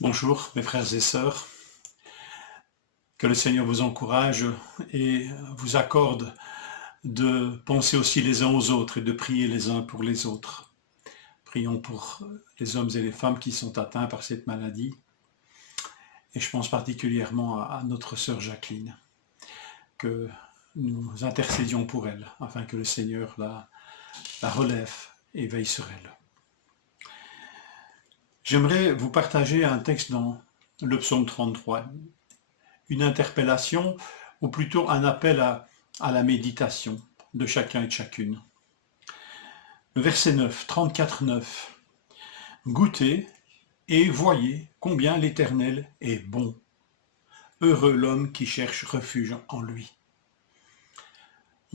Bonjour mes frères et sœurs, que le Seigneur vous encourage et vous accorde de penser aussi les uns aux autres et de prier les uns pour les autres. Prions pour les hommes et les femmes qui sont atteints par cette maladie et je pense particulièrement à notre sœur Jacqueline, que nous intercédions pour elle afin que le Seigneur la relève et veille sur elle. J'aimerais vous partager un texte dans le psaume 33, une interpellation ou plutôt un appel à la méditation de chacun et de chacune. Le verset 9, 34-9. Goûtez et voyez combien l'Éternel est bon. Heureux l'homme qui cherche refuge en lui.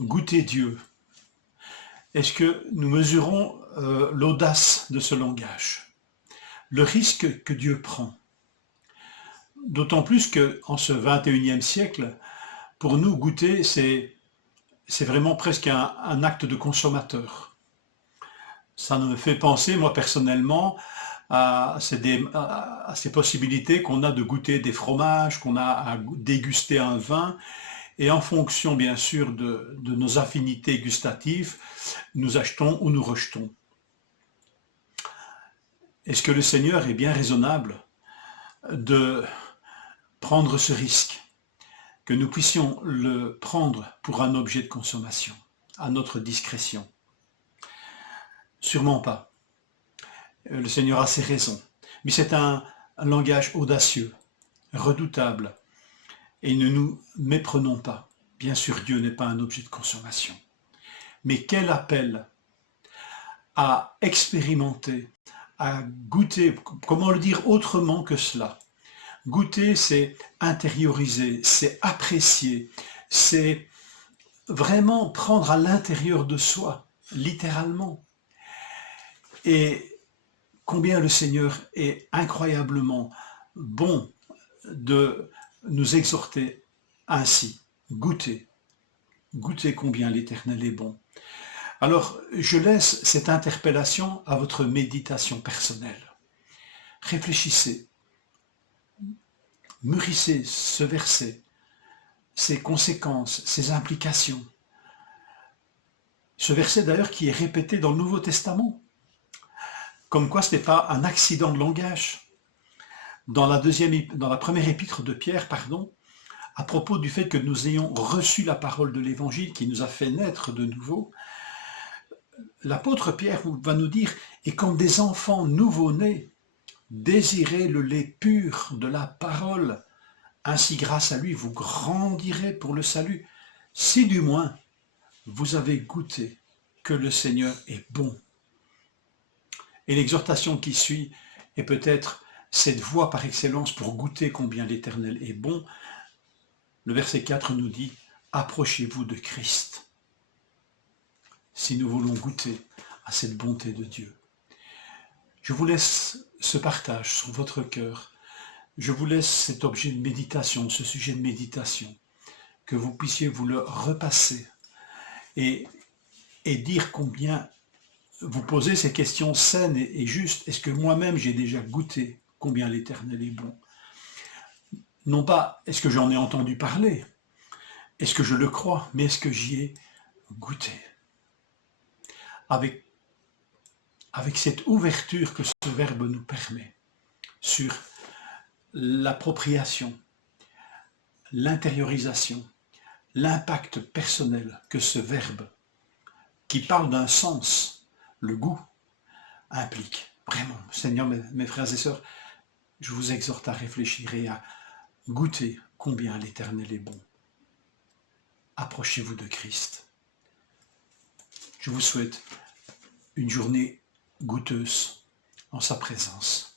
Goûtez Dieu. Est-ce que nous mesurons l'audace de ce langage? Le risque que Dieu prend? D'autant plus qu'en ce 21e siècle, pour nous, goûter, c'est vraiment presque un acte de consommateur. Ça me fait penser, moi personnellement, à ces possibilités qu'on a de goûter des fromages, qu'on a à déguster un vin, et en fonction, bien sûr, de nos affinités gustatives, nous achetons ou nous rejetons. Est-ce que le Seigneur est bien raisonnable de prendre ce risque, que nous puissions le prendre pour un objet de consommation, à notre discrétion? Sûrement pas. Le Seigneur a ses raisons. Mais c'est un langage audacieux, redoutable, et ne nous méprenons pas. Bien sûr, Dieu n'est pas un objet de consommation. Mais quel appel à expérimenter, à goûter, comment le dire autrement que cela? Goûter, c'est intérioriser, c'est apprécier, c'est vraiment prendre à l'intérieur de soi, littéralement. Et combien le Seigneur est incroyablement bon de nous exhorter ainsi. Goûtez, goûtez combien l'Éternel est bon. Alors, je laisse cette interpellation à votre méditation personnelle. Réfléchissez, mûrissez ce verset, ses conséquences, ses implications. Ce verset d'ailleurs qui est répété dans le Nouveau Testament. Comme quoi ce n'est pas un accident de langage. Dans la première épître de Pierre, à propos du fait que nous ayons reçu la parole de l'Évangile qui nous a fait naître de nouveau, l'apôtre Pierre va nous dire « Et comme des enfants nouveau-nés, désirez le lait pur de la parole, ainsi grâce à lui vous grandirez pour le salut, si du moins vous avez goûté que le Seigneur est bon. » Et l'exhortation qui suit est peut-être cette voie par excellence pour goûter combien l'Éternel est bon. Le verset 4 nous dit « Approchez-vous de Christ » si nous voulons goûter à cette bonté de Dieu. Je vous laisse ce partage sur votre cœur. Je vous laisse cet objet de méditation, ce sujet de méditation, que vous puissiez vous le repasser et dire combien vous posez ces questions saines et justes. Est-ce que moi-même j'ai déjà goûté combien l'Éternel est bon? Non pas est-ce que j'en ai entendu parler, est-ce que je le crois, mais est-ce que j'y ai goûté? Avec cette ouverture que ce verbe nous permet sur l'appropriation, l'intériorisation, l'impact personnel que ce verbe, qui parle d'un sens, le goût, implique. Vraiment, Seigneur, mes frères et sœurs, je vous exhorte à réfléchir et à goûter combien l'Éternel est bon. Approchez-vous de Christ. Je vous souhaite une journée goûteuse en sa présence.